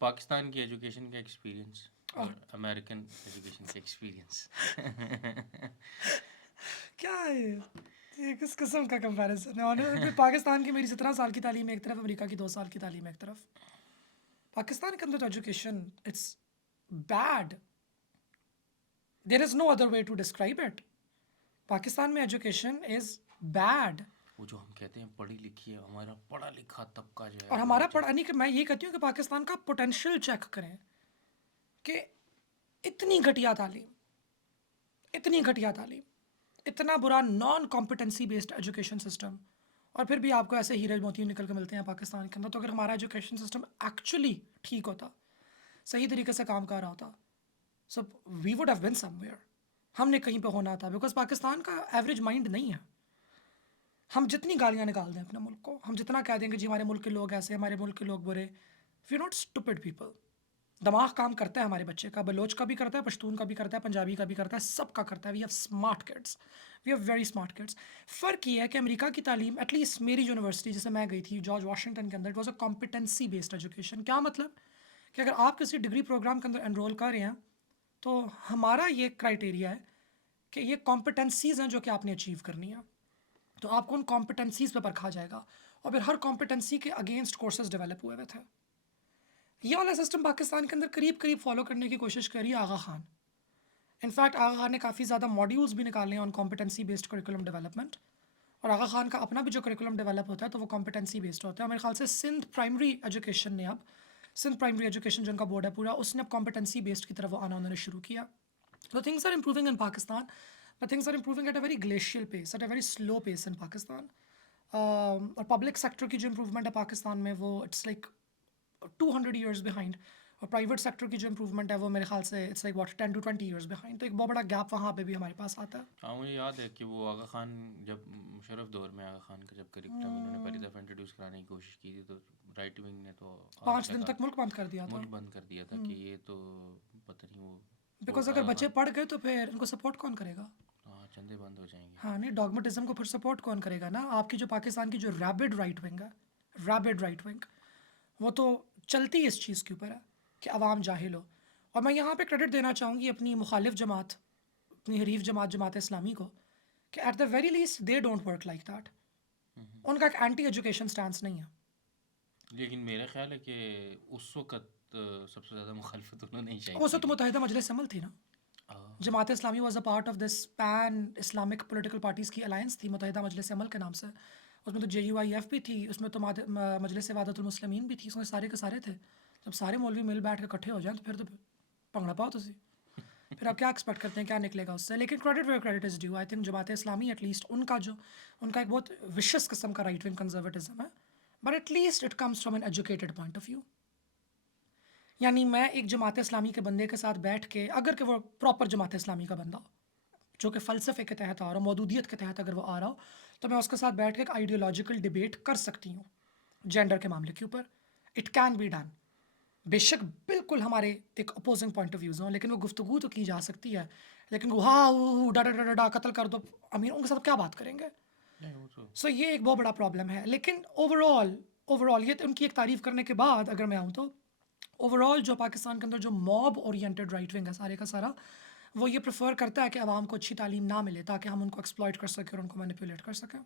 पाकिस्तान की एजुकेशन का एक्सपीरियंस और अमेरिकन एजुकेशन का एक्सपीरियंस। क्या है ये किस किस्म का कंपैरिजन है? ऑनेस्टली पाकिस्तान की मेरी 17 साल की तालीम एक तरफ, अमेरिका की 2 साल की तालीम एक तरफ। पाकिस्तान के अंदर तो education it's bad, there is no other way to describe it. Pakistan में एजुकेशन इज बैड। वो जो हम कहते हैं पढ़ी लिखी है, हमारा पढ़ा लिखा तबका जो है और वो हमारा पढ़ा नहीं कि मैं ये कहती हूँ कि पाकिस्तान का पोटेंशियल चेक करें कि इतनी घटिया तालीम, इतनी घटिया तालीम, इतना बुरा non competency based education system, और फिर भी आपको ऐसे हीरे मोती निकल के मिलते हैं पाकिस्तान के अंदर। तो अगर हमारा एजुकेशन सिस्टम एक्चुअली ठीक होता, सही तरीके से काम कर रहा होता, so we would have been somewhere. हमने कहीं पे होना था, बिकॉज पाकिस्तान का एवरेज माइंड नहीं है। हम जितनी गालियाँ निकाल दें अपने मुल्क को, हम जितना कह देंगे जी हमारे मुल्क के लोग ऐसे, हमारे मुल्क के लोग बुरे, we are not stupid people. दिमाग काम करता है हमारे बच्चे का, बलोच का भी करता है, पश्तून का भी करता है, पंजाबी का भी करता है, सबका करता है। We have smart kids, we have very smart kids. फ़र्क ये है कि अमेरिका की तालीम, एटलीस्ट मेरी यूनिवर्सिटी जिसे मैं गई थी जॉर्ज वाशिंगटन के अंदर, it was a competency based education. क्या मतलब कि अगर आप किसी डिग्री प्रोग्राम के अंदर एनरोल कर रहे हैं तो हमारा ये क्राइटेरिया है कि ये कॉम्पिटेंसीज़ हैं जो कि आपने अचीव करनी है, तो आपको उन कॉम्पिटेंसीज़ पे परखा जाएगा, और फिर हर कॉम्पिटेंसी के अगेंस्ट कोर्सेज डेवलप हुए हुए थे। ये वाला सिस्टम पाकिस्तान के अंदर करीब करीब फॉलो करने की कोशिश करी आगा खान। इनफैक्ट आगा खान ने काफ़ी ज़्यादा मॉड्यूल्स भी निकाले हैं on competency based curriculum development, और आगा खान का अपना भी जो करिकुलम डेवलप होता है तो वो कॉम्पिटेंसी बेस्ड होता है। मेरे ख्याल से सिंध प्राइमरी एजुकेशन ने अब, सिंध प्राइमरी एजुकेशन जिनका बोर्ड है पूरा, उसने अब कॉम्पिटेंसी बेस्ड की तरफ आना उन्होंने शुरू किया। तो things are improving in Pakistan, but things are improving at a very glacial pace, at a very slow pace in Pakistan. और पब्लिक सेक्टर की जो इम्प्रूवमेंट है पाकिस्तान में वो इट्स लाइक 200 ईयर्स बिहाइंड, और प्राइवेट सेक्टर की जो इम्प्रूवमेंट है वो मेरे ख्याल से it's like what 10 to 20 years behind. तो एक बहुत बड़ा गैप वहाँ पे भी हमारे पास आता है। हाँ, मुझे याद है कि वो आगा खान, जब मुशर्रफ दौर में आगा खान का जब करिकुलम इन्होंने पहली दफ़ा इंट्रोड्यूस कराने की कोशिश की थी, तो राइट विंग ने तो आज 5 दिन तक तक मुल्क बंद कर दिया था, मुल्क बंद कर दिया था कि ये तो पता नहीं वो बिकॉज अगर आगा बच्चे खान। पढ़ गए तो फिर उनको सपोर्ट कौन करेगा? हाँ, चंदे बंद हो जाएंगे। हाँ नहीं, डॉगमेटिज्म को फिर सपोर्ट कौन करेगा ना? आपकी जो पाकिस्तान की जो रैबिड राइट विंग है, रैबिड राइट विंग, वो तो चलती इस चीज़ के ऊपर है कि अवाम जाहिल हो। और मैं यहाँ पे क्रेडिट देना चाहूँगी अपनी मुखालिफ जमात, अपनी हरीफ जमात जमात इस्लामी को, कि at the very least they don't work like that. उनका एक एंटी एजुकेशन स्टैंस नहीं है। लेकिन मेरा ख्याल है कि उस वक़्त सबसे ज़्यादा मुखालफत उन्होंने ही शायद वो की सब तो थी। मुत्तहिदा मजलिस अमल थी ना। Jamaat Islami was a part of this pan Islamic political parties की अलायंस थी मुत्तहिदा मजलिस अमल के नाम से। उसमें तो JUIF भी थी, उसमें तो मजलिस वादतुल मुस्लिमीन भी थी, उसमें सारे के सारे थे। जब सारे मौलवी मिल बैठ के इकट्ठे हो जाएं तो फिर तो पंगड़ा पाओ तुसी। फिर आप क्या एक्सपेक्ट करते हैं क्या निकलेगा उससे? लेकिन credit where credit is due. I think Jamaat Islami at least उनका जो, उनका एक बहुत विशस किस्म का राइट विंग कंजर्वेटिज्म है, but at least it comes from an educated point of view. यानी मैं एक जमात इस्लामी के बंदे के साथ बैठ के, अगर कि वो प्रॉपर जमात इस्लामी का बंदा हो जो कि फ़लसफ़े के तहत आ रहा हो, मौदूदियत के तहत अगर वो आ रहा हो, तो मैं उसके साथ बैठ के एक आइडियोलॉजिकल डिबेट कर सकती हूँ जेंडर के मामले के ऊपर। It can be done. बेशक बिल्कुल हमारे एक अपोजिंग पॉइंट ऑफ व्यूज़ हों, लेकिन वो गुफ्तगू तो की जा सकती है। लेकिन वो हाँ डा डा डा डा कत्ल कर दो अमीरों के साथ क्या बात करेंगे? नहीं, वो तो सो ये एक बहुत बड़ा प्रॉब्लम है। लेकिन ओवरऑल, ओवरऑल ये तो उनकी एक तारीफ़ करने के बाद अगर मैं आऊँ तो ओवरऑल जो पाकिस्तान के अंदर जो मॉब ओरिएंटेड राइट विंग है सारे का सारा, वो ये प्रेफर करता है कि आवाम को अच्छी तालीम ना मिले ताकि हम उनको एक्सप्लॉइट कर सकें और उनको मैनिपुलेट कर सकें।